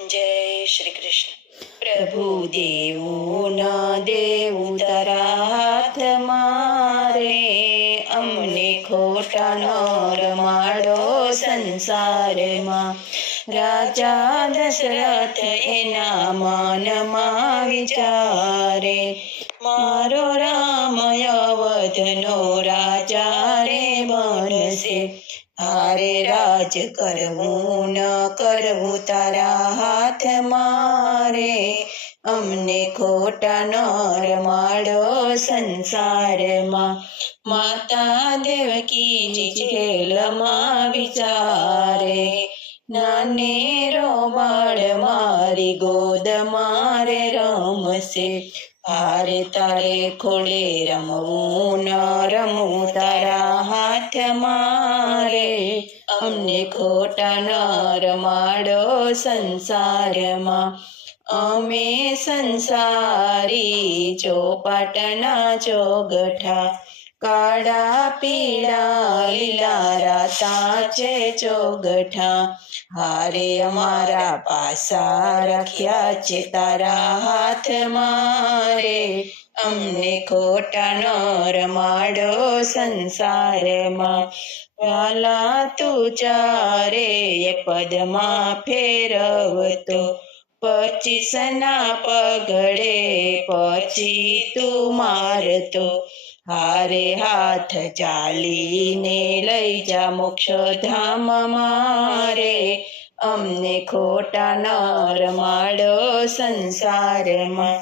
जय श्री कृष्ण। प्रभु देवो न देવું તારા હાથમાં રે, અમને ખોટા ન રમાડો સંસારમાં. રાજા દશરથ એના મનમાં વિચારે, મારો રામ અવધનો રાજા રે બનશે. હારે રાજ કરવું ન કરવું તારા હાથમાં રે, અમને ખોટા ન રમાડો સંસારમાં. માતા દેવકી જેલમાં વિચારે, નાનેરો બાળ મારી ગોદ મારે રમશે. હારે તારે ખોળે રમવું ન રમવું તારા હાથમાં રે, અમને ખોટા ન રમાડો સંસારમાં. અમે સંસારી ચોપાટના ચોગઠા, કાળા પીળા લીલા રાતા છે ચોગઠા. હારે અમારા પાસા રાખ્યા છે તારા હાથમાં રે, અમને ખોટા ન રમાડો સંસારમાં. વાલા તું ચારે પદમાં ફેરવતો, 25 પગડે પછી તું મારતો. હારે હાથ ચાલીને લઈ જા મોક્ષધામ મારે, અમને ખોટા ન રમાડો સંસારમાં.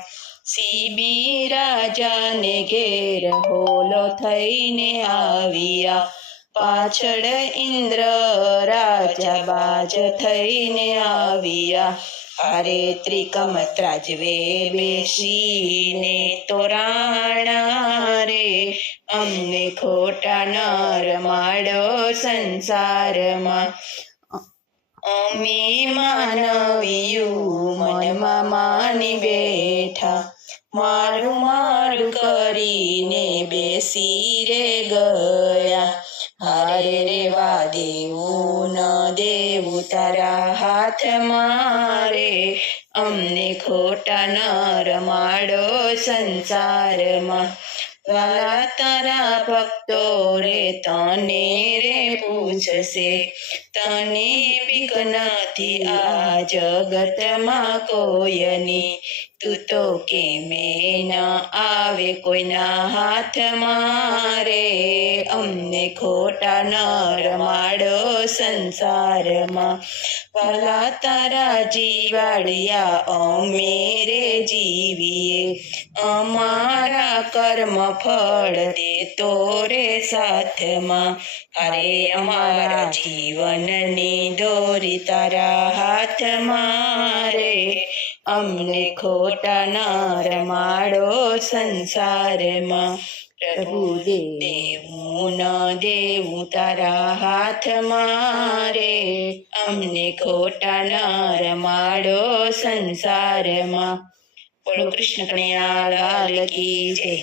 સીબી રાજાને ઘેર હોલો થઈને આવ્યા, પાછળ ઇન્દ્ર રાજા બાજ થઈને આવ્યા. હારે ત્રિકમ ત્રાજવે બેસીને તોરાણા રે, અમને ખોટા ન રમાડો સંસારમાં. અમે માનવીયું મનમાં માની બેઠા, મારું મારું કરીને બેસી રે ગયા. હારે રેવા દેવું ન દેવું તારા હાથમાં રે, અમને ખોટા ન રમાડો સંસારમાં. વાલા તારા ભક્તો રે તને રે પૂછશે, તને બીક નથી આ જગતમાં કોઈની. તું તો કેમે ન આવે કોઈના હાથમાં રે, અમને ખોટા ન રમાડો સંસારમાં. વાલા તારા જીવાડિયા અમે રે જીવીએ, અમારા કર્મ ફળ દેતો રે સાથમાં. અરે અમારા જીવનની દોરી તારા હાથમાં રે, અમને ખોટા ન રમાડો સંસારમાં. પ્રભુ દેવું ન દેવું તારા હાથમાં રે, અમને ખોટા ન રમાડો સંસારમાં. બોલો કૃષ્ણ કનૈયા લાલ કી જય.